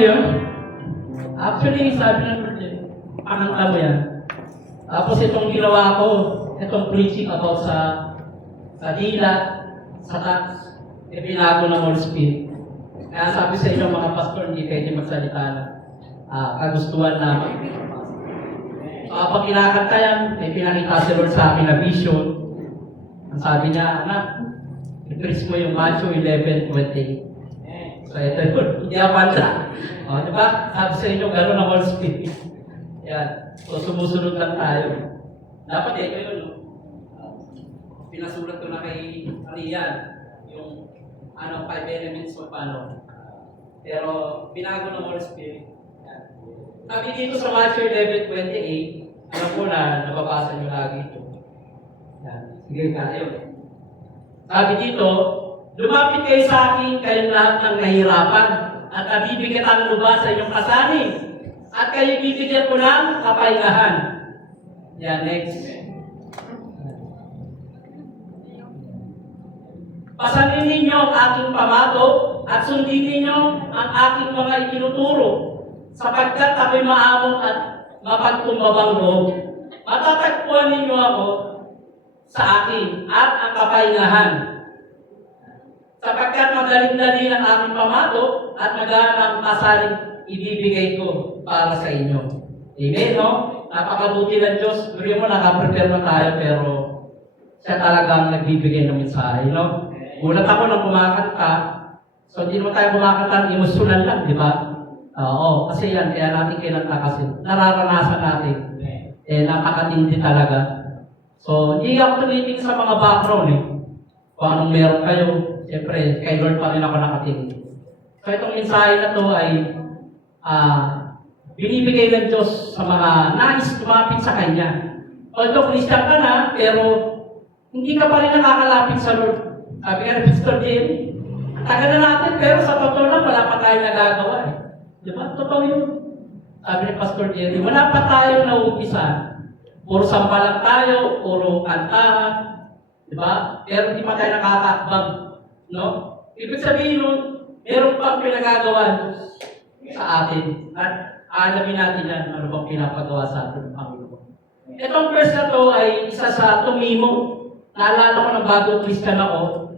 niyo? Actually, sabi ng Lord, panangka mo yan. Tapos itong ginawa ko, itong preaching about sa dila, sa tax, binago ng Holy Spirit. Kaya sabi sa inyo mga pastor, hindi pwede magsalita na kagustuhan namin. So, kapag kinakanta yan, may pinakita si Lord sa akin na vision. Ang sabi niya, anak, i-preach mo yung Matthew 11:20. So, ito yun. Hindi ako banda. O, diba? Sabi sa inyo, gano'n ang Holy Spirit. Yan. So, sumusunod lang tayo. Dapat ito yun, no? Pinasulat ko na kay Arian, yung 5 elements of Pero, binago ng Holy Spirit. Yan. Sabi dito sa Matthew 11:28, alam ko na nababasa nyo lagi ito. Yan. Sige tayo. Sabi dito, lumapit kayo sa akin, kayong lahat ng nahihirapan, at nabibigyan ang luba sa inyong kasanin, at kayo bibigyan ko ng kapahingahan. Yan, next. Pasanin ninyo ang aking pamato, at sundin ninyo ang aking mga itinuturo, sapagkat ako'y maamong at mapagkumbabang loob. Matatagpuan ninyo ako sa akin at ang kapahingahan. Sapagkat magaling-dali ang aking pamato at magaan ang kasaling ibibigay ko para sa inyo. Amen, no? Napakabuti ng Diyos. Guri mo, nakaprepare na tayo, pero siya talagang nagbibigay ng mensahe, no? Gulat ako nang kumakanta. So, hindi naman tayo kumakanta, emosyonal lang, di ba? Oo, kasi yan, kaya natin kinanta kasi nararanasan natin. Napakatindi talaga. So, hindi ako tumitingin sa mga background, kung anong meron kayo. Siyempre, kay Lord pa rin ako nakatingin. So, itong mensahe na to ay binibigay ng Diyos sa mga nais lumapit sa Kanya. Although Christian ka na, pero hindi ka pa rin nakakalapit sa Lord. Sabi ka na, Pastor Jerry, tagal na natin, pero sa totoo lang, wala pa tayo nagagawa. Di ba? Totoo yun. Sabi ni Pastor Jerry, wala pa tayo nauumpisa. Puro samba lang tayo, puro kantahan. Di ba? Pero hindi pa tayo nakakakbang. No? Ibig sabihin nun, meron pang pinagagawa sa atin. At alamin natin yan, ano bang pinapagawa sa atin ng Panginoon. Itong verse na to ay isa sa tumimo. Naalala ko ng bago Christian ako.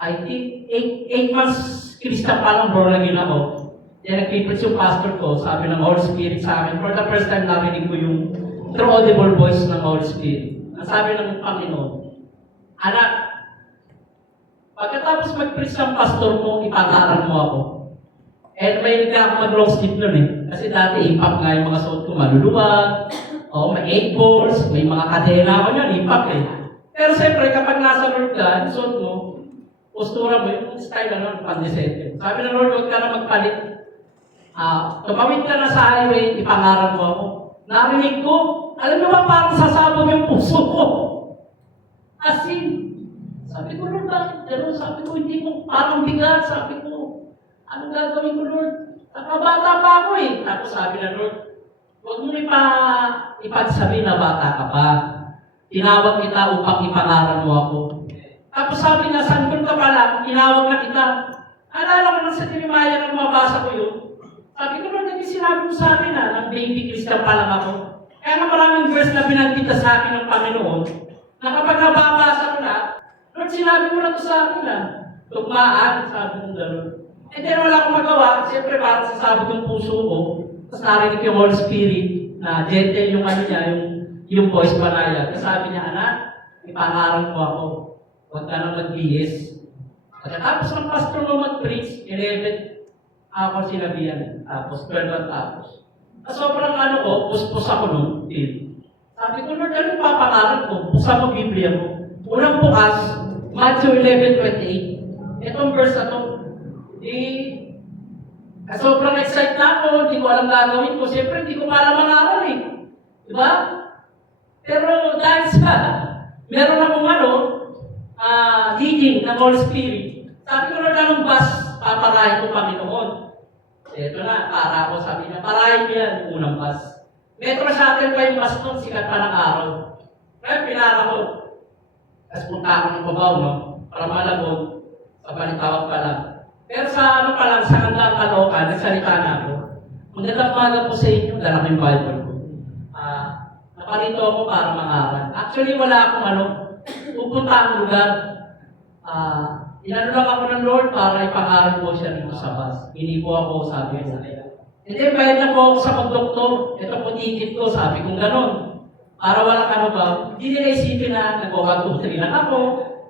I think 8 months Christian pa lang, born again ako. Kaya nagpipreach yung pastor ko, sabi ng Holy Spirit sa akin. For the first time, narinig ko yung true audible voice ng Holy Spirit. Ang sabi ng Panginoon, anak, pagkatapos mag-preach ng pastor mo, ipag-aaral mo ako. And may hindi ako mag-long sleep nun Kasi dati hip-hop nga yung mga suot ko, maluluwag, may 8 balls, may mga kadena ako yun, hip-hop Pero siyempre, kapag nasa Lord ka, suot mo, postura mo, yung style na nun, pandesete. Sabi ng Lord, huwag ka na magpalit. Tumawid ka na sa highway, ipangaral mo ako. Narinig ko, alam mo ba parang sasabog yung puso ko? As in, sabi ko, Lord, bakit gano'n? Sabi ko, hindi mo parang bigat. Sabi ko, anong gagawin ko, Lord? Nakabata pa ako Tapos sabi ng Lord, huwag mo ipagsabi na bata ka pa. Tinawag kita upang ipangaral mo ako. Tapos sabi na, sanggol ka pala, tinawag na kita. Alala ko lang sa Jeremiah nang mabasa ko yun. Sabi ko, Lord, hindi sinabi mo sa akin ng baby Christian pa lang ako. Kaya nga maraming verse na binanggita sa akin ng Panginoon, na kapag nababasa ko na, Lord, sinabi mo na ito sa akin Tugmaan, sabi ng gano'n. Then wala akong magawa, siyempre parang sasabog yung puso ko, tapos narinig yung Holy Spirit, na gentle yung yung voice panaya. Tapos sabi niya, anak, ipangaral mo ako. Huwag ka nang magbihis. Pagkatapos ng pastor mo mag-preach, 11, ako sinabihan. Tapos 12 at tapos. Sobrang puspos ako nun. Sabi ko, Lord, ano papangaral ko? Buksan mo Biblia mo. Unang bukas, Matthew 11:28. Itong verse na to, sobrang excited na ako, hindi ko alam gagawin ko. Siyempre, hindi ko para mangaral Diba? Pero dahil sa, meron akong leading ng Holy Spirit. Sabi ko na anong bus, paparahin ko Panginoon. Ito na, para ako, sabi niya, parahin mo yan, unang bus. Metro sa atin pa yung bus nun, sikat pa ng araw. Kaya pinara ko. Tapos punta ako ng babaw, para malabog, sa Balitawag pa lang. Pero sa pa lang, sa Handang Caloocan, nagsalita na ako. Magandang umaga po sa inyo, lalaking Bible ko. Naparito ako para mangaral. Actually, wala akong pupunta ang lugar. Inano lang ako ng Lord para ipangaral ko siya dito sa bus. Hindi po ako, sabi ko. Hindi, bayad na po ako sa pagdoktor. Ito po ticket ko, sabi ko gano'n. Para walang ba, hindi nila isipin na nag-1, 2, 3 lang ako.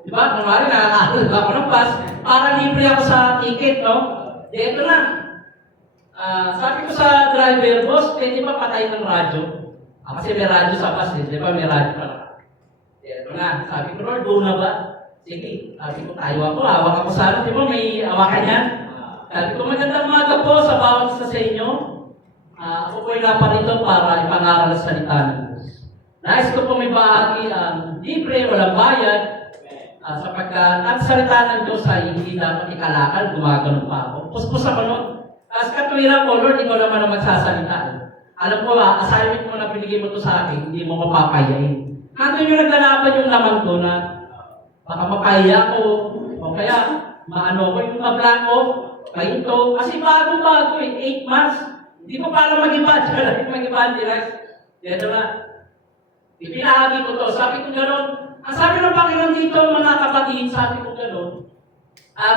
Diba? Kunwari, nakakaaral ako ng bus. Para libre ako sa ticket, no? Ito na. Sabi ko sa driver, boss, pwede ba patay ng radyo? Kasi may radyo sa bus, di ba? May radyo pa lang. Ito na. Sabi ko, Lord, go na ba? Sige. Sabi ko, tayo ako. Hawak ako sa di ba? May hawakan yan. Sabi ko, magandang umaga po sa bawat isa sa inyo. Ako po ay naparito para ipangaral sa salita ng Diyos. Nais ko po may bahagi ang libre, walang bayad, sapagkat ang salita ng Diyos ay hindi dapat ikalakal, gumagano pa ako. Puspos ako nun. Tapos katuwiran ko, Lord, ikaw naman ang magsasalita. Alam ko assignment mo na binigay mo to sa akin, hindi mo mapapayain. Nandun yung naglalaban yung laman ko na baka mapaya ko, o kaya maano ko yung mablangko, ito. Kasi bago-bago 8 months. Hindi ko pa alam mag-evangelize. Ito na. Ipinahagi ko to. Sabi ko gano'n. Ang sabi ng Panginoon dito, mga kapatid, sabi ko gano'n.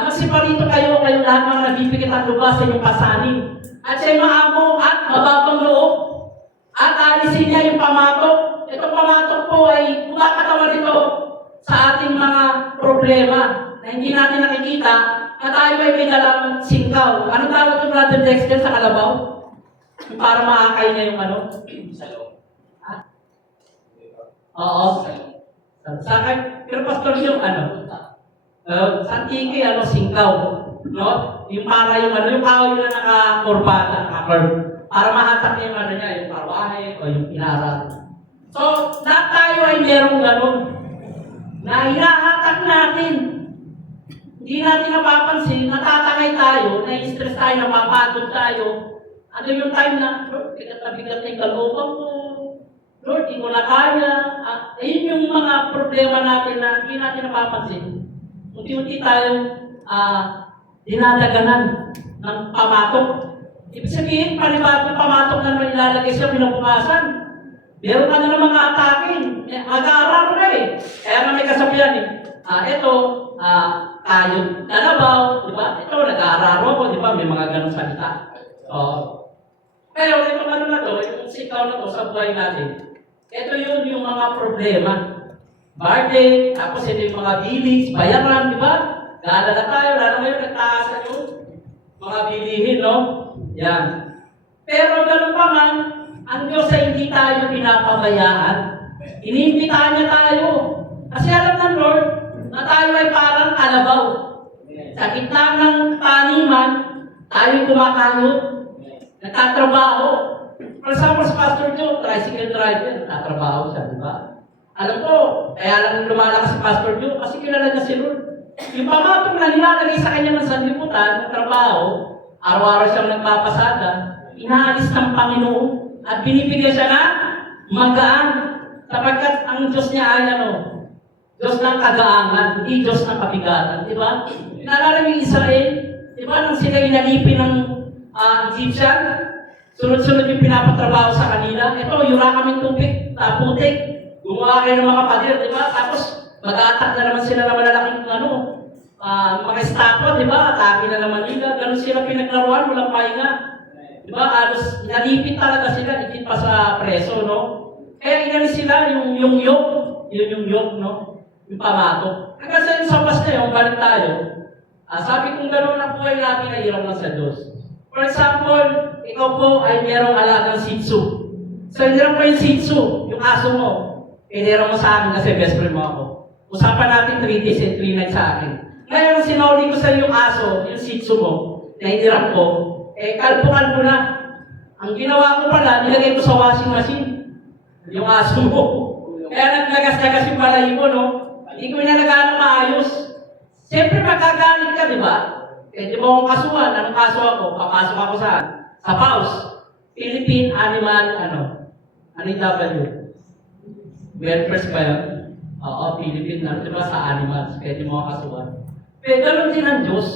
Magsiparito kayo lahat mga nabibigit ang lubas sa inyong pasanin. At siya'y maamo at mababang loob. At alisin niya yung pamatok. Itong pamatok po ay kumakatawan nito sa ating mga problema na hindi natin nakikita at tayo ay may dalang singkaw. Anong tawag ito, Brother Dexter, sa kalabaw? Para maakay niya yung sa loob. Oo. Sa akin, pero pastor yung sa tiki, singkaw. No? Yung para yung kahoy na nakakurbata, para mahatak yung niya, yung parwahe o yung pinaral. So, lahat tayo ay merong ganun. Na hinahatak natin. Hindi natin napapansin, natatangay tayo, na-stress tayo, napapagod tayo. Ano yung time na, Lord, bigat-bigat na yung kalooban ko. Lord, di ko na kaya. Ayun yung mga problema natin na hindi natin napapansin. Unti-unti tayong dinadaganan ng pamatok. Ibig sabihin, panibagong pamatok na naman ilalagay sa pinabukasan. Meron ka na ng mga atake. Mag-aaral na Kaya nga may kasabihan tayo, dalabaw, di ba? Ito, nag-aararo ko, di ba? May mga ganong salita. Pero ito na to, yung sikaw na to sa buhay natin. Ito yung mga problema. Birthday, tapos ito yung mga billings, bayaran, di ba? Lalo tayo, lalo ngayon, nagtaasan yung mga bilihin, no? Yan. Pero ganun pa man, ang Diyos ay hindi tayo pinapabayaan. Iniimbitahan niya tayo. Kasi alam ng Lord, na tayo ay parang kalabaw. Sa gitna ng taniman, tayo kumakayod, nagtatrabaho. For example, sa Pastor Joe, tricycle driver, nagtatrabaho siya, di ba? Alam ko, kaya lang lumalakas si Pastor Joe, kasi kilala niya si Lord. Yung pamatok na nilalagay sa kanya ng sanlibutan, ng trabaho, araw-araw siyang nagpapasada, inaalis ng Panginoon, at binibigyan siya na magaan, sapagkat ang Diyos niya ay Diyos ng kagaangan, hindi Diyos ng kabigatan, di ba? Naalala yung Israel, di ba, nang sila inalipin ng Egyptian, sunod-sunod yung pinapatrabaho sa kanila. Ito, yura kaming tubig, putik, gumawa kayo ng mga pader, di ba? Tapos, mag-attack na naman sila ng malalaking mga estapa, di ba? Atake na naman nila, ganun sila pinaglaruan, walang pahinga. Di ba? Alos, inalipin talaga sila, ikit pa sa preso, no? Kaya inalis sila yung yoke, yung yoke, no? Yung pamato. Hanggang sa pas na yun, balik tayo. Sabi kong gano'n na buhay natin ay hirap lang sa Diyos. For example, ikaw po ay merong alagang Shih Tzu. So, hirap ko yung Shih Tzu, yung aso mo. Pinira mo sa akin kasi best friend mo ako. Usapan natin 3 days and 3 nights sa akin. Ngayon, sinuli ko sa yung aso, yung Shih Tzu mo, na hinirap ko, kalpukan mo na. Ang ginawa ko pala, nilagay ko sa washing machine. Yung aso mo. Kaya naglagas-lagas yung balahibo, no? Hindi ko inalagaan ng maayos. Siyempre magkagalit ka, di ba? Di mo akong kasuhan. Anong kaso ako? Papasok ako saan? Sa PAUS. Philippine Animal, yung W? Welfare ba yun? Oo, Philippine, di ba sa animals? Pwede mo akong kasuhan. Pero ganoon din ang Diyos.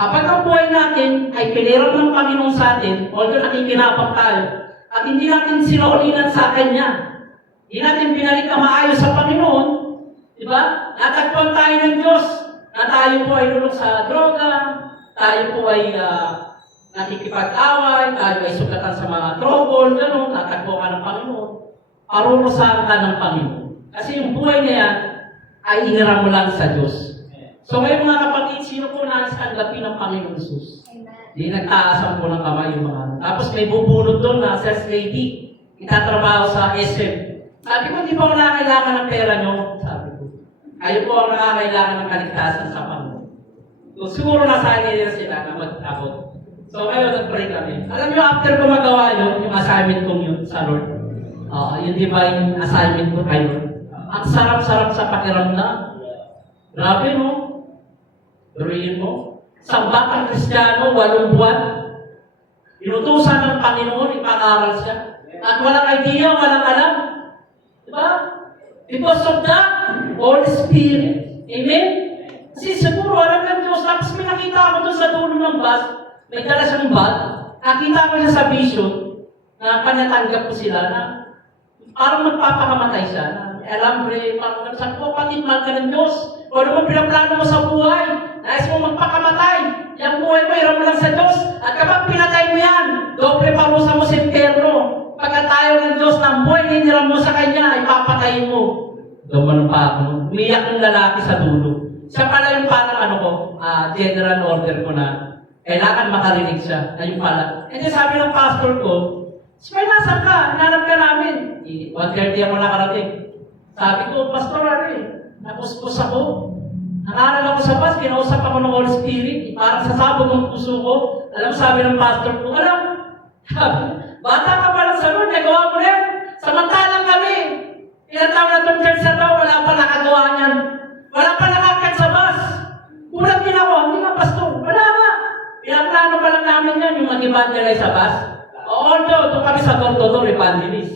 Kapag ang buhay natin ay piniram ng Panginoon sa atin, although nakikinabang tayo, at hindi natin sinaulinan sa Kanya, hindi natin pinalik na maayos sa Panginoon, di ba? Natagpuan tayo ng Diyos na tayo po ay lulong sa droga, tayo po ay nakikipag-away, tayo ay sugatan sa mga trouble, gano'n, natagpuan ka ng Panginoon. Parurusahan ka ng Panginoon. Kasi yung buhay na yan ay iniram mo lang sa Diyos. So ngayon mga kapatid, sino po nais tanggapin ng Panginoon Jesus? Di nagtaasan po ng kamay yung mga ano. Tapos may bubunod doon na sales lady, itatrabaho sa SM. Sabi ko, di ba ako nakakailangan ng pera nyo? Sabi ko, kayo po ang nakakailangan ng kaligtasan sa Panginoon. So siguro nasa nila sila na magtakot. So ngayon, nag-pray kami. Alam nyo, after ko magawa yun, yung assignment kong yun sa Lord, yung divine assignment ko kayo, ang sarap-sarap sa pakiramdam. Grabe, no? Duriin mo. Sa batang Kristiyano, 8 buwan, inutusan ng Panginoon, ipag-aral siya. At walang idea, walang alam. Diba? Because of the Holy Spirit. Amen? Kasi siguro, alam ng Diyos, tapos may nakita ako doon sa dulo ng bus, may dala siyang bag, nakita ko siya sa vision, na panatanggap ko sila, na parang magpapakamatay siya, na alambre, parang nagsabi ko, patid, mahal ka ng Diyos. O naman pinaplano mo sa buhay, nais mo magpakamatay. Yung buhay mo, hiram mo lang sa Diyos. At kapag pinatay mo yan, doble parusa mo sa impyerno. Pagka tayo ng Diyos ng buhay, hiniram mo sa Kanya, ipapatayin mo. Duman pa ako. Umiyak ng lalaki sa dulo. Siya pala yung parang general order ko na kailangan makarinig siya. Ayun pala. And then sabi ng pastor ko, may nasan ka? Hinanap ka namin. 1:30 ako nakarating. Sabi ko, pastor, napuspos ako. Nakaral ako sa bus, kinausap ako ng Holy Spirit. Parang sasabog ang puso ko. Alam, sabi ng pastor ko, bata ka pa lang sa Lord, nagawa mo rin. Samantalang kami, ilang taon na itong church na to, wala pa nakagawa niyan. Wala pa nakakit sa bus. Kulang din ako, hindi nga pastor, wala nga. Pinaplano pa lang namin yan, yung mag-evangelize sa bus. Although, ito kami sa door-to-door, evangelize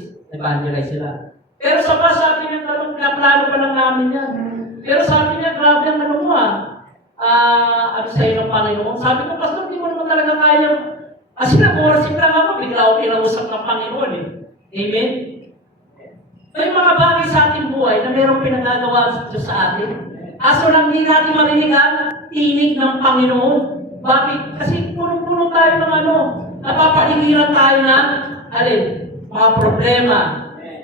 sila. Pero sa bus, sabi niya, pinaplano pa lang namin yan. Pero sabi niya, grabe ang ano mo ano sa'yo ng Panginoon. Sabi ko, pastor, di mo naman talaga kaya. Kasi nag-worship lang ako, bigla ako kinausap ng Panginoon Amen? May mga bagay sa ating buhay na mayroong pinagagawa sa Diyos sa atin. Aso lang hindi natin marinig ang tinig ng Panginoon. Bakit? Kasi punong-puno tayo ng napapaligiran tayo ng, mga problema.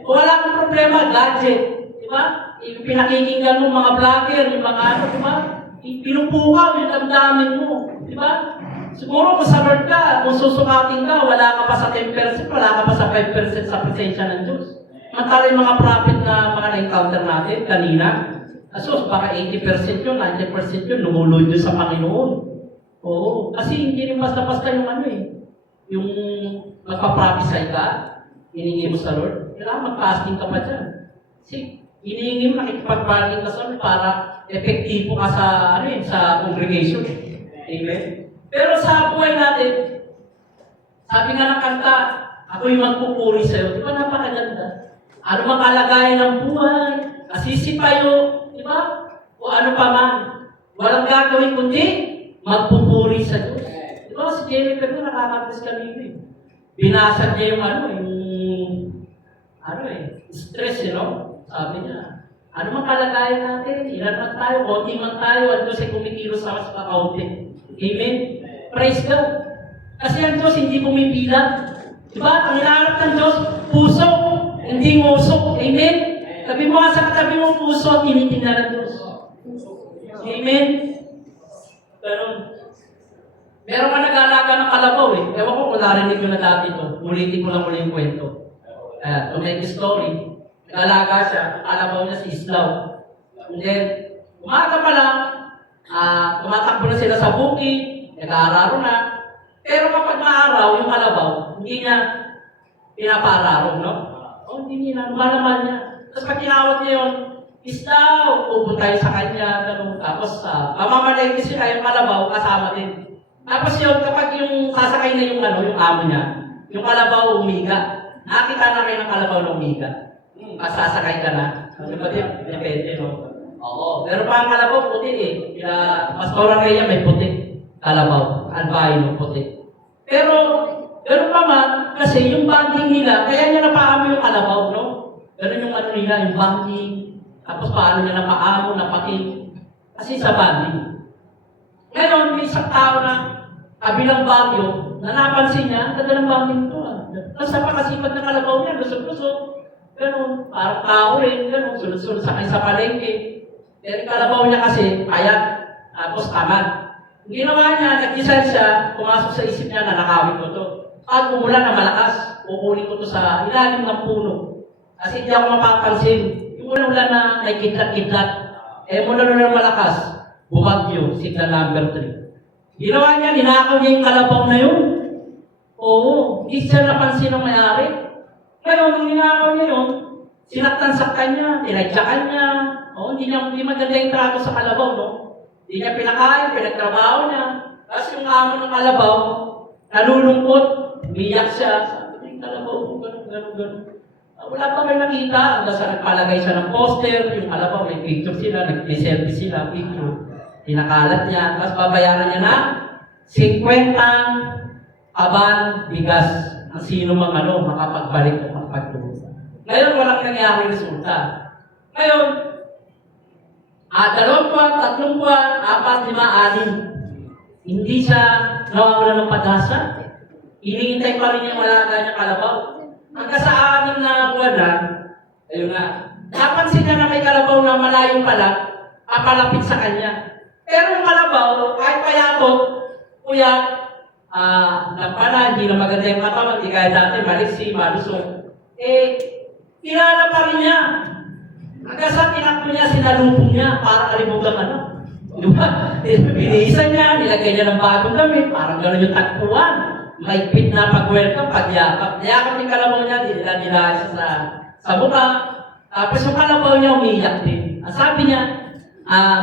Kung wala kang problema, gadget. Diba? Pinakikinggan mo mga vlogger, yung mga diba? Pinupukaw yung damdamin mo. Diba? Siguro kung sa Lord ka, kung susukatin ka, wala ka pa sa 10%, wala ka pa sa 5% sa presensya ng Diyos. Mantala yung mga prophet na mga na-encounter natin kanina, asos, baka 80% yun, 90% yun, lumuloy doon sa Panginoon. Oo, kasi hindi rin basta-basta yung yung magpa-prophesy ka, hiningi mo sa Lord, kailangan mag-fasting ka pa dyan. Kasi hinihingi mo, nakikipag-bargain ka sa Lord para epektibo ka sa, sa congregation. Amen? Pero sa buhay natin, sabi nga ng kanta, ako yung magpupuri sa'yo. Di ba napakaganda? Ano mang kalagayan ng buhay, asisipayo, di ba? O ano pa man, walang gagawin kundi magpupuri sa Diyos. Di ba si Jennifer ko nakakabis kanina binasag niya yung stress, sabi niya, ano mang kalagayan natin, ilan man tayo, konti man tayo, ang Diyos ay kumikilos sa mas kakaunti. Amen? Praise God. Kasi ang Diyos hindi pumipila. Diba? Ang hinahanap ng Diyos, puso, hindi nguso. Amen? Sabi mo nga sa katabi mo, puso, tinitingnan ng Diyos. Amen? Ganun. Meron ka nag-aalaga ng kalabaw Ewan ko kung narinig ko na dati ito. Ulitin ko lang muli yung kwento. To make a story, nag-aalaga siya, ang kalabaw niya si Islaw. And then, umaga pa lang, tumatakbo na sila sa bukid, nag-aararo na. Pero kapag maaraw, yung kalabaw, hindi niya pinapaararo, hindi niya, lumalaman niya. Tapos pag tinawag niya yun, Islaw, pupunta sa kanya, ganun. Tapos, mamamalengke sila yung kalabaw, kasama din. Tapos yun, kapag yung sasakay na yung amo niya, yung kalabaw umiga. Nakita na rin ang kalabaw na umiga. Sasakay ka na. Ano ba din? Depende, Oo. Pero pa ang kalabaw, puti Pastora Rhea may puti. kalabaw, albino, puti. Pero, ganun pa man, kasi yung banding nila, kaya niya napaamo yung kalabaw, no? Ganun yung ano nila, yung banding, tapos paano niya napaamo, napaki. Kasi sa banding. Ngayon, may isang tao na kabilang baryo, na napansin niya, ang ganda ng banding ito. Tapos napakasipag na kalabaw niya, lusog-lusog. Ganun, parang tao rin, ganun, sunod-sunod sa palengke. Pero yung kalabaw niya kasi, payat, tapos tamad. Ang ginawa niya, nag-design siya, pumasok sa isip niya na nakawin ko to. Pag umulan na malakas, kukunin ko to sa ilalim ng puno. Kasi hindi ako mapapansin. Yung ulan na may kidlat-kidlat, mula na malakas, bumagyo, signal number 3. Ginawa niya, ninakaw niya yung kalabaw na yun. Oo, hindi siya napansin ng mayari. Ngayon, nung ninakaw niya yun, sinaktan-saktan niya, tinadyakan niya. Oo, hindi maganda yung trato sa kalabaw, no? Hindi niya pinakain, pinagtrabaho niya. Tapos yung amo ng kalabaw, nalulungkot, umiyak siya. Sabi niya, yung kalabaw, gano'n. Wala pa kayo nakita, hanggang sa nagpalagay siya ng poster, yung kalabaw, may picture sila, nag-selfie sila, picture. Tinakalat niya, tapos babayaran niya na 50 kaban bigas ang sino mang makapagbalik o makapagtulog. Ngayon, walang nangyaring resulta. Ngayon, 2 buwan, 3 buwan, 4, 5, 6. Hindi siya nawawala ng pag-asa. Hinihintay pa rin yung malaga niya kalabaw. Hanggang sa 6 na buwan na, ayun na, napansin niya na may kalabaw na malayo pala, papalapit sa kanya. Pero yung kalabaw, kahit payatot, kuya, hindi na maganda yung katawan, hindi kaya dati, maliksi, malusog. Kilala pa rin niya. Hanggang sa tinakbo niya, sinalubong niya, para kalimutan Diba? Binihisan niya, nilagay niya ng bagong damit, parang gano'n yung tagpuan. Maigpit na pag-welcome, pag-yakap. Yakap yung kalabaw niya, nila siya sa mukha. Tapos yung kalabaw niya, umiyak din. Sabi niya,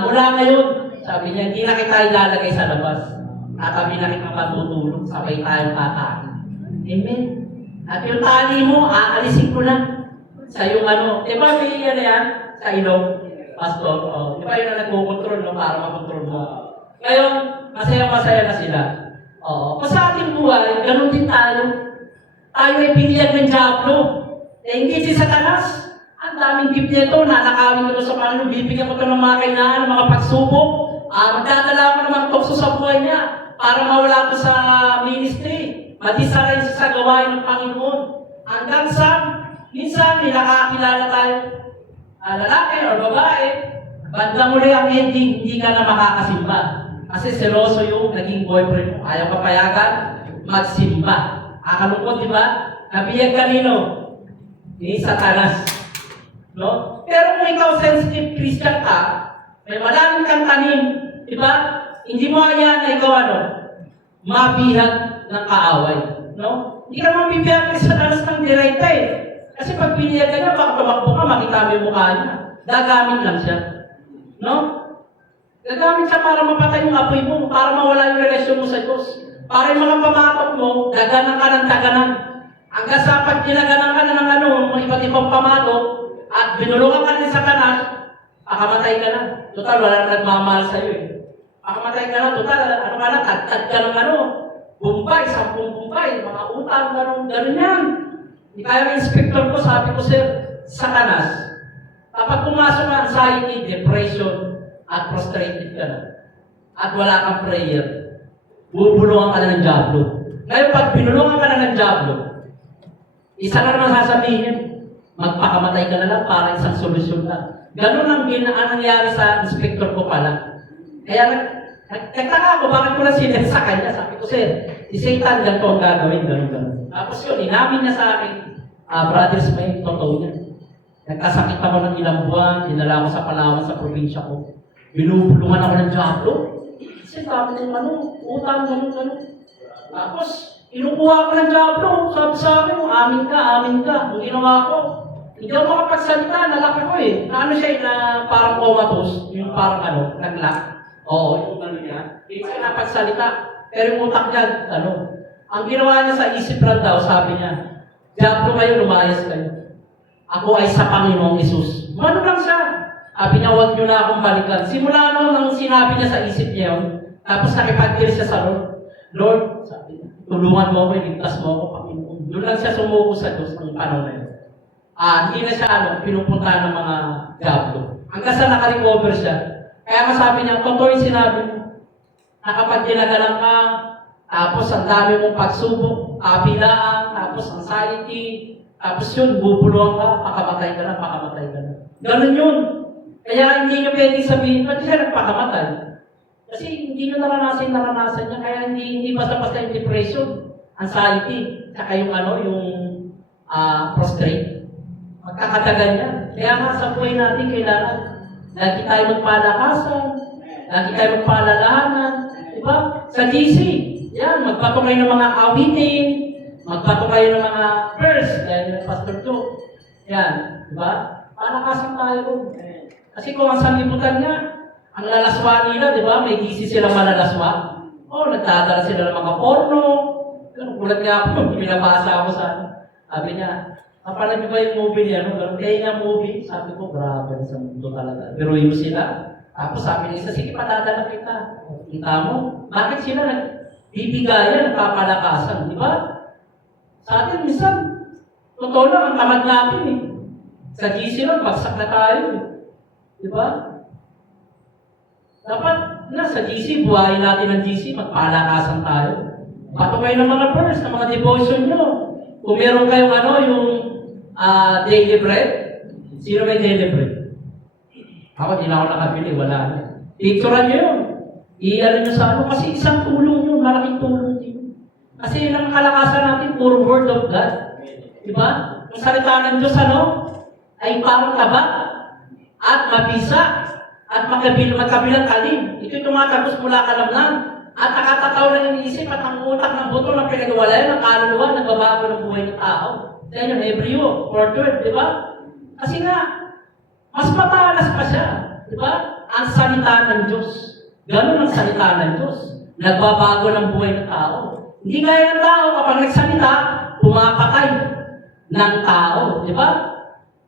mula ngayon, sabi niya, hindi na kita ilalagay sa labas. Kami na kita matutulog, sabay tayong kakain. Amen. At yung tali mo, aalisin ko na. Sa yung diba may yan, sa ilong, pastor, diba yun na nagkukontrol, para makontrol mo. Ngayon, masaya-masaya na sila. Sa ating buhay, ganun din tayo. Tayo ay piniyag ng Diablo. Hindi si Satanas. Ang daming gift nito, nanakawin ko sa Panginoon, bibigyan ko ito ng mga kainaan, ng mga pagsubok. Magdadala ko ng mga tukso sa buhay niya para mawala ko sa ministry. Madisalay siya sa gawain ng Panginoon. Hanggang sa, minsan, nakakilala tayo, lalaki o babae, bandang muli ang ending, hindi ka na makakasimba. Kasi seloso yung naging boyfriend mo. Ayaw kapayagan, magsimba. Akalungkot, di ba? Nabiyag kanino? Ni Satanas. No? Pero kung ikaw sensitive Christian ka, may malalim kang tanim, di ba? Hindi mo kaya na ikaw mabihag ng kaaway. No? Hindi ka naman bibiyag kay Satanas ng direkta Kasi pag piniyag ka niya, baka tumakbo ka, makita mo yung mukha niya. Gagamit lang siya. No? Gagamit siya para mapatay yung apoy mo, para mawala yung relasyon mo sa Diyos. Para yung mga pamatok mo, daganan ka ng daganan. Hanggang sa pag ginaganan ka na ng mga iba't ibang pamatok, at binulungan ka din sa kanas, pakamatay ka na. Total, wala na nagmamahal sa'yo Pakamatay ka na, total, tagtad ka ng Bombay, 10 Bombay, mga utang, ganun yan. Kaya yung inspector ko, sabi ko, sir, Satanas, kapag pumasok ang anxiety, depression, at frustrated ka na, at wala kang prayer, bubulungan ka na ng Diablo. Ngayon, pag binulungan ka na ng Diablo, isa ka naman sasabihin, magpakamatay ka na lang para isang solusyon lang. Ganun ang nangyari sa inspector ko pala. Kaya nagtaka ako, bakit ko lang sinet sa kanya? Sabi ko, sir, si Satan ganito ang gagawin, ganun. Tapos yun, inamin niya sa akin, brothers, may totoo niya. Nagkasakit ako ng ilang buwan, dinala ako sa Palawan, sa probinsya ko. Binubulungan ako ng Diablo. Kasi sabi ng utang, ganun. Tapos, inukuha ko ng Diablo. Sabi ko, amin ka. Ang ginawa ko, hindi ako makapagsalita, nalaki ko siya na parang comatose, yung parang naglock. Yung niya. Hindi siya napagsalita. Pero yung utak niya, ang ginawa niya sa isip lang daw, sabi niya, Diablo kayo, lumayas kayo. Ako ay sa Panginoong Isus. Ano lang siya? Sabi niya, huwag niyo na akong balikan. Simula nung sinabi niya sa isip niya yun, Tapos nakipag-deal siya sa Lord. Lord, sabi niya, tulungan mo ako, iligtas mo ako, Panginoon. Doon lang siya sumuko sa Diyos ng panahon na yun. Hindi na siya pinupunta ng mga gablo. Hanggang sa naka-recover siya. Kaya nga sabi niya, totoo yung sinabi mo. Nakapag dinagalang ka, tapos ang dami mong pagsubok, kabilaan, tapos anxiety, tapos yun, bubuluhan ka, pakamatay ka na, pakamatay ka na. Ganun yun. Kaya hindi nyo pwedeng sabihin, ba't siya nagpakamatay? Kasi hindi nyo naranasan niya, kaya hindi basta-basta yung depression, anxiety, saka yung prostrate. Magkakatagal yan. Kaya nga sa buhay natin, kailangan lagi tayo magpalakasan, lagi tayo magpaalalahanan, di ba? Sa GC, yan, magbato kayo ng mga awitin, magbato kayo ng mga verse, dahil ng Pastor Joe. Yan, di ba? Palakasan tayo. Kasi kung ang sanlibutan nga, ang lalaswa nila, di ba? May GC silang malalaswa. Nagdadala sila ng mga porno. Kulat nga ako, pinabasa ako sa sabi niya, napanood niyo ba yung movie niya? Kaya nga movie, sabi ko, grabe sa mundo talaga. Biruin mo sila. Tapos sabi niya, sige, padadala kita. Kita mo, bakit sila nagbibigayan, nagpapalakasan, di ba? Sa atin, minsan, totoo lang, ang tamad natin eh. Sa GC lang, bagsak na tayo eh. Di ba? Dapat sa GC, buhayin natin ang GC, magpalakasan tayo. Patunay ng mga verse, ng mga devotion nyo. Kung meron kayong yung daily bread, sino may daily bread? Ako, di na ako nakabili, wala na. Picturean nyo yun. I-ano nyo sa kasi isang tulong yun, malaking tulong yun. Kasi yun ang kalakasan natin, puro word of God. Diba? Ang salita ng Diyos, ay parang taba, at mabisa, at magkabilang talim. Ito'y tumatagos mula kalamnan. At nakatataw na iniisip at ang utak ng buto ng pinagwalayan ng kaluluwa, nagbabago ng buhay ng tao. Kaya yun, Hebreo, 4:12, di ba? Kasi nga, mas matalas pa siya. Di ba? Ang salita ng Diyos. Ganun ang salita ng Diyos. Nagbabago ng buhay ng tao. Hindi gaya ng tao, kapag nagsalita, pumapatay ng tao. Di ba?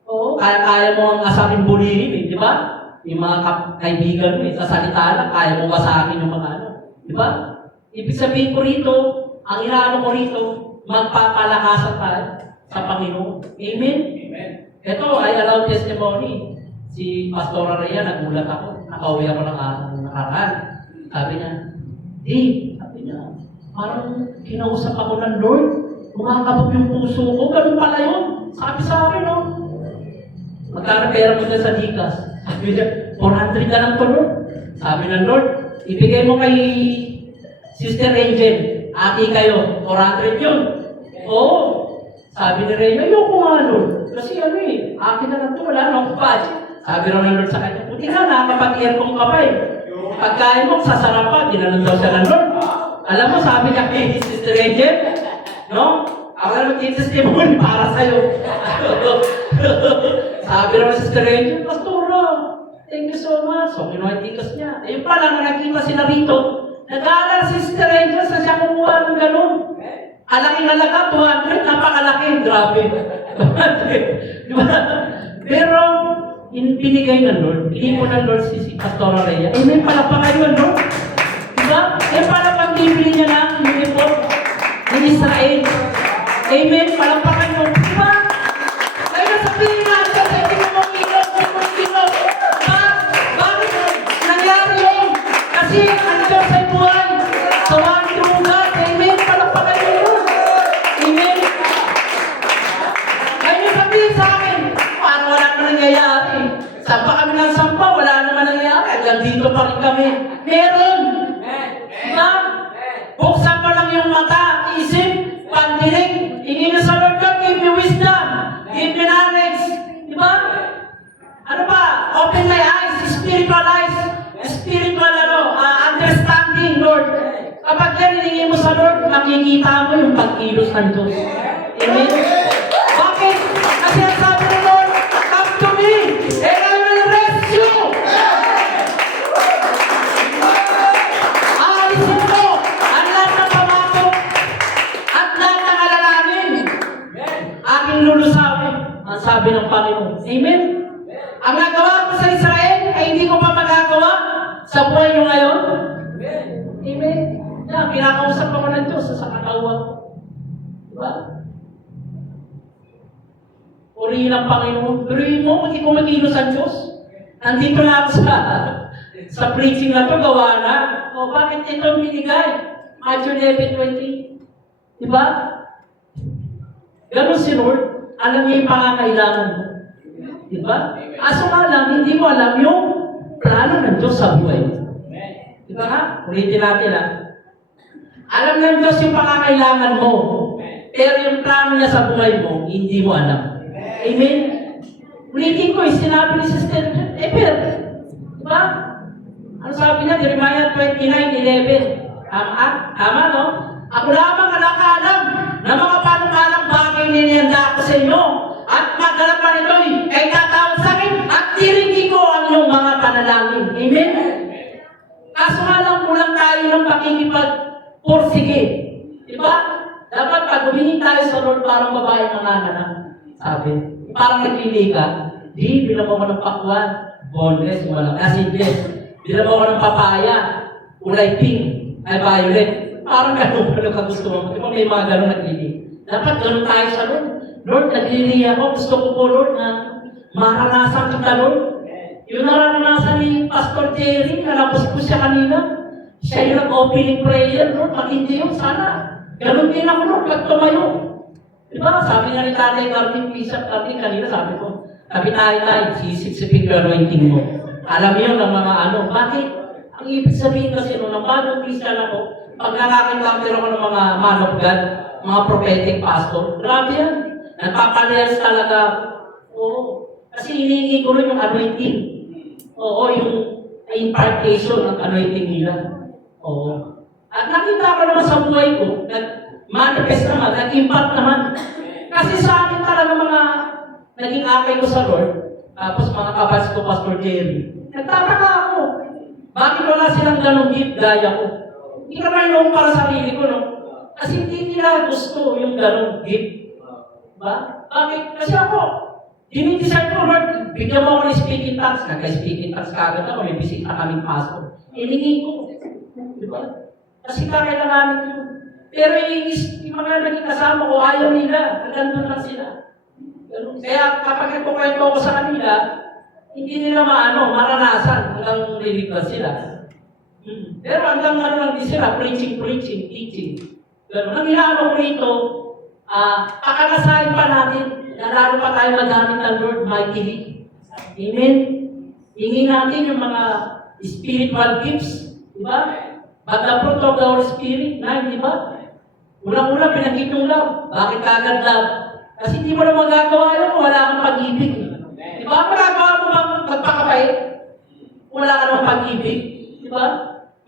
Oo, kaya mo ang asawin bulihin, di ba? Yung mga kaibigan mo, sa salita lang, kaya mo wasakin yung mga di ba? Ibig sabihin ko rito, ang inaano ko rito, magpapalakasan tayo sa Panginoon. Amen? Amen. Ito ay allow testimony. Si Pastora Rhea, nagulat ako. Nakauwi ako ng nakaraan. Sabi niya, sabi niya, parang kinausap ako ng Lord. Kumakabog yung puso ko. Ganun pala yun. Sabi sa akin, magkano pera mo dyan sa Dicas? Sabi niya, 400 na lang to, Lord. Sabi ng Lord, ibigay mo kay Sister Angel, aki kayo, 400 yun. Oo. Sabi ni Rhea, ayoko nga, Lord. Kasi aki na lang ito, wala na akong budget. Sabi raw ng Lord sa kanya, buti nga, nakapag-aircon ka pa eh. Pagkain mo, sasarap pa, ginanong daw siya ng Lord. Alam mo, sabi niya kay Sister Angel, ako na mag-testimony para sa'yo. Sabi raw ng Sister Angel, Pastora, thank you so much. So, kinuha yung tikas niya. Ayun pala, na nakita sila rito, nag-aaral si Sister Angel sa siya kumuha ng gano'n. Alaking halaga, 200, napakalaki. Grabe. Diba? Pero, binigay ng Lord. Hindi mo ng Lord si Pastora Rhea. May palapakan yun, Lord. Diba? Palapang bibili niya ng uniform ng Israel. Amen. Palapakan yun. Diba? Kaya sabihin natin, hindi mo mong ilaw, bakit nangyari yun? Kasi ang Diyos ay buhay. So, ang lugar, amen, palapakan nyo yun. Amen. Ngayon sabihin sa akin, parang wala naman nangyayari. Sampa kami ng sampa, wala naman nangyayari. Hanggang dito pa rin kami. Meron. Diba? Buksan mo lang yung mata, isip, pandinig. Tingin na sa Lord God, give me wisdom. Give me knowledge. Diba? Ano ba? Open my eyes, spiritual understanding, Lord. Kapag yan, hiningi mo sa Lord, makikita mo yung pagkilos ng Diyos. Amen? Bakit? Kasi ang sabi ng Lord, come to me, and I will rest you. Aalisin mo ang lahat ng pamatok at lahat ng alalahanin. Aking lulusawin, ang sabi ng Panginoon. Amen? Ang nagawa ko sa Israel ay hindi ko pa magagawa sa buhay nyo ngayon. lang, pinakausap ako ng Diyos sa katawan ko. Diba? Purihin ang Panginoon. Purihin mo, hindi ko mag-ilos ang Diyos. Nandito na ako sa preaching na to, gawa na. O, bakit ito binigay? Matthew 11:20. Diba? Ganon si Lord. Alam niya yung pangangailangan mo. Diba? Aso nga lang, hindi mo alam yung plano ng Diyos sa buhay mo. Diba nga? Ulitin natin ha. Alam ng Diyos yung pangangailangan mo. Pero yung plano niya sa buhay mo, hindi mo alam. Amen? Ulitin ko, sinabi ni Sister Eper. Diba? Ano sabi niya? Jeremiah 29:11. Tama, no? Ako lamang ang nakaalam na mga panukalang bagay ninihanda ako sa inyo. At magdala pa nito'y kay tatawag sa akin at dirindi ko ang iyong mga panalangin. Amen? Kaso nga lang kulang tayo ng pakikipag-pursige. Diba? Dapat pag humingi tayo sa Lord parang babae nanganganak. Sabi, parang naglili ka, di, bilang mo ng pakwan, boneless, walang acidless. Bilang mo ng papaya, kulay pink, ay violet. Parang gano'n ka gusto mo. Di ba may mga gano'n naglili? Dapat gano'n tayo sa Lord. Lord, naglili ako. Gusto ko po, Lord, na maranasan kita, Lord. Yung naranasan ni Pastor Jerry, nalapos ko siya kanina. Siya yung nag-opening prayer, Lord. Pag hindi yun, sana. Gano'n din ako, Lord, pag tumayo. Diba? Sabi nga ni Tatay Martin, Bishop Martin, kanina sabi ko, sabi tayo, sisiksipin ko yung anointing mo. Alam niyo ng mga ano, bakit? Ang ibig sabihin kasi nung bagong Christian ako, pag nakakita ako ng mga man of God, mga prophetic pastor, grabe yan. Nagpapalayas talaga. Oo. Kasi hinihingi ko rin yung anointing. Oo, yung impartation ng anointing nila. Oo. At nakita ko naman sa buhay ko, nag-manifest naman, nag-impact naman. Kasi sa akin talaga mga naging akay ko sa Lord, tapos mga kabats ko, Pastor Jerry, nagtataka ako. Bakit wala silang ganong gift gaya ko? Hindi ka mayroon para sa sarili ko, no? Kasi hindi nila gusto yung ganong gift. Ba? Bakit? Kasi ako, dinidesire ko, Lord, bigyan mo ako ng speaking tongues. Nagka-speaking tongues kagad ako, may bisita kaming pastor. Hiningi ko. Di ba? Kasi kakailanganin yun. Pero yung mga naging kasama ko, ayaw nila. Nagandun lang sila. Kaya kapag nagkukwento ko sa kanila, hindi nila maranasan hanggang liligtas sila. Pero hanggang lang din sila, preaching, teaching. Ganun. Ang hinaano ko rito, pakalasahin pa natin, na lalo pa tayo magamit ng Lord mightily. Amen? Hingin natin yung mga spiritual gifts. Diba? But the fruit of the Holy Spirit, di ba? Unang-una, pinagkit yung love. Bakit kagad love? Kasi hindi mo na magagawa yun kung wala kang pag-ibig. Di ba? Magagawa mo bang magpakabait? Wala ka ng pag-ibig. Di ba?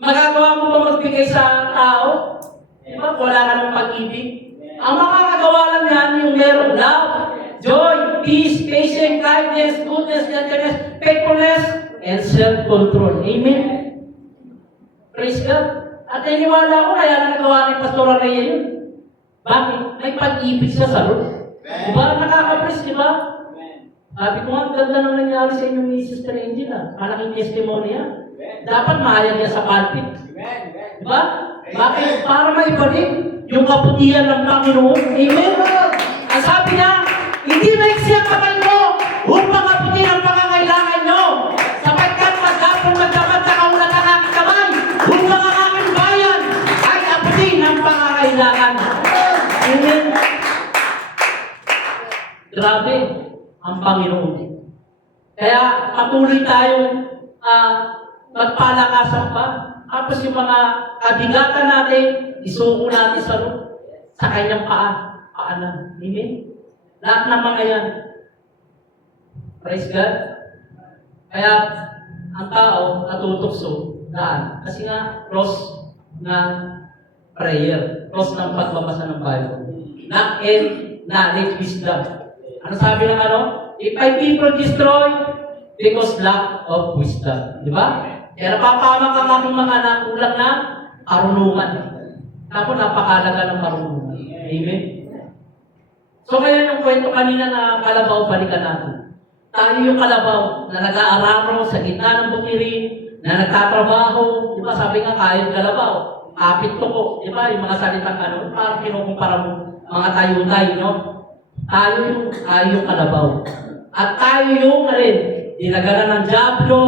Magagawa mo ba magbigay sa tao? Di ba? Wala ka ng pag-ibig. Ang makakagawa lang yan yung merong love, joy, peace, patience, kindness, goodness, gentleness, faithfulness, and self-control. Amen? Praise God. At naniwala ko, kaya nagawa ni Pastor Rhea yun. Bakit? May pag-ibig siya sa Lord. Diba? Nakaka-praise, diba? Sabi ko nga, ganda nang nangyari sa inyo ni Sister Angela. Malaking testimony yan. Dapat mahayag niya sa pulpit. Diba? Bakit? Para maibalik yung kaputihan ng Panginoon. Amen? Ang sabi niya, hindi maiksi ang kamay mo upang kaputin ang pangangailangan nyo. Sapagkat maghapon magdapat sa kaulan ng aking kamay upang ang aking bayan ay kaputin ang pangangailangan. Amen? Grabe ang Panginoon. Kaya patuloy tayong magpalakasan pa. Tapos yung mga kabigatan natin, isuko natin sa kanyang paanan. Amen? Lahat ng mga yan. Praise God. Kaya ang tao natutokso daan. Kasi nga, cross ng prayer. Cross ng pagbabasa ng Bible. Knowledge, wisdom. Ano sabi ng If my people destroy because lack of wisdom. Di ba? Kaya napapamak ang aking mga anak kulang na karunungan. Tapos napakalaga ng marunungan. Amen? So ngayon yung kwento kanina na kalabaw, balikan natin. Tayo yung kalabaw na nag-aararo sa gitna ng bukirin, na nagtatrabaho. Di ba sabi nga, kayang kalabaw. kapit ko po, di ba? Yung mga salitang ano, parang kinukumpara mo, mga tayo-tay, no? Tayo yung kalabaw. At tayo yung, dinagana ng diablo,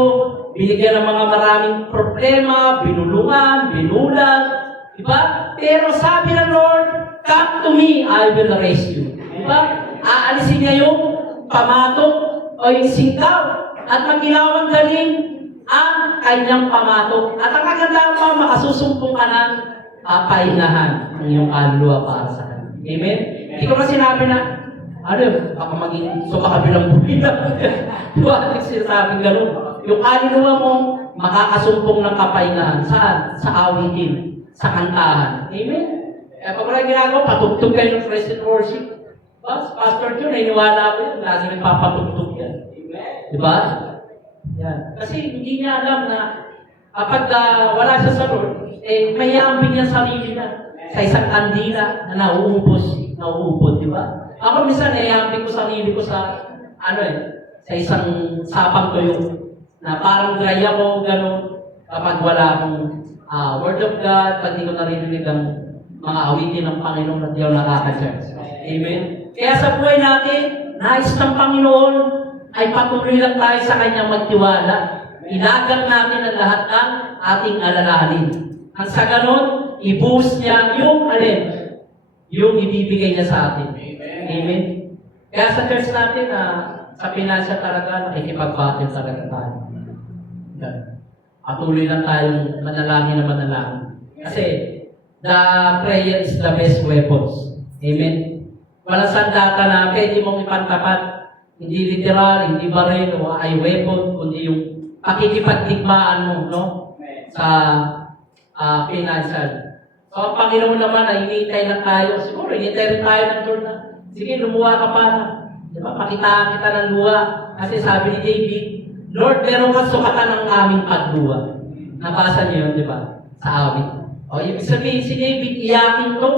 binigyan ng mga maraming problema, binulungan, binulag, di ba? Pero sabi ng Lord, come to me, I will raise you. Di ba? Aalisin niya yung pamatok o yung singkaw at magilawang galing ang kanyang pamatok. At ang kagandahan pa, makasusumpong ka ng pahingahan ng iyong kaluluwa para sa kanya. Amen? Hindi ko na sinabi na, baka maging sumakabilang buhay na. Diba? Sinasabing gano'n. Yung kaluluwa mo, makakasumpong ng kapahingahan. Saan? Sa awitin. Sa kantahan. Amen? Kaya pag wala ginagawa, patugtog kayo ng praise and worship. Pastor John, naniniwala ko yun. Lagi nagpapatugtog yan. Diba? Yan. Kasi hindi niya alam na kapag wala siya sa Lord, may ambing niya sarili na sa isang kandila na nauubos, di ba? Ako minsan naiambing ko sarili ko sa sa isang sapang tuyo na parang dry ako, gano'n, kapag wala akong Word of God, pag di ko naririnig ang mga awitin ng Panginoon na di ako nakaka-church. Amen? Kaya sa buhay natin, nais ng Panginoon ay patuloy lang tayo sa Kanyang magtiwala. Ilagan natin ang lahat ng ating alalahanin. Ang sa ganon, i-boost niya yung yung ibibigay niya sa atin. Amen? Kaya sa church natin, sa financial talaga, nakikipag-battle talaga tayo. Patuloy lang tayong manalangin na manalangin. Kasi, the prayer is the best weapons. Amen? Walang sandata na pwede mong ipantapat. Hindi literal, hindi baril, o ay weapon, kundi yung pakikipagdigmaan mo, no? Sa financial. So, ang Panginoon naman ay hinihintay lang tayo. Siguro, hinihintay rin tayo ng Lord na, sige, lumuha ka pa na. Di ba? Pakitaan kita ng luha. Kasi sabi ni David, Lord, meron kang sukatan ng aming pagluha. Nabasa niyo yun, di ba? Sa awit. O, ibig sabihin, si David, iyakin to.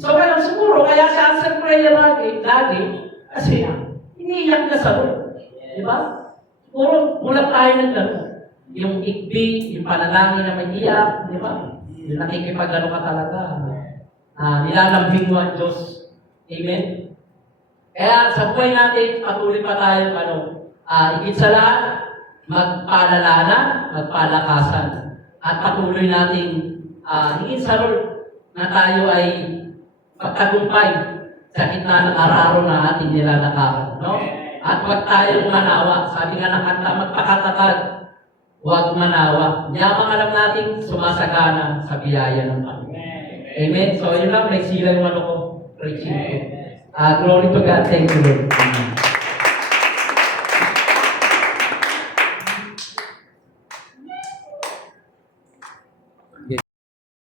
So, kaya siguro, kaya siya answer prayer lagi. Kasi, iniiyak na sa Lord. Di ba? Siguro, kulang tayo ng gano'n. Yung ikbi, yung panalangin na may iyak, di ba? Yung nakikipag-ano ka talaga. Nilalambing mo ang Diyos. Amen? Kaya sa buhay natin, patuloy pa tayo, higit sa lahat, magpaalalahanan, magpalakasan. At patuloy natin, higit sa Lord, na tayo ay magtagumpay sa gitna ng araw na ating nilalakaran. No? At huwag tayong manawa. Sabi nga ng kanta, magpakatatag, huwag manawa. Yamang alam natin, sumasagana sa biyaya ng Panginoon. Amen? So, yun lang, may sila yung ko, preaching ko. Glory to God. Thank you, Lord. Amen.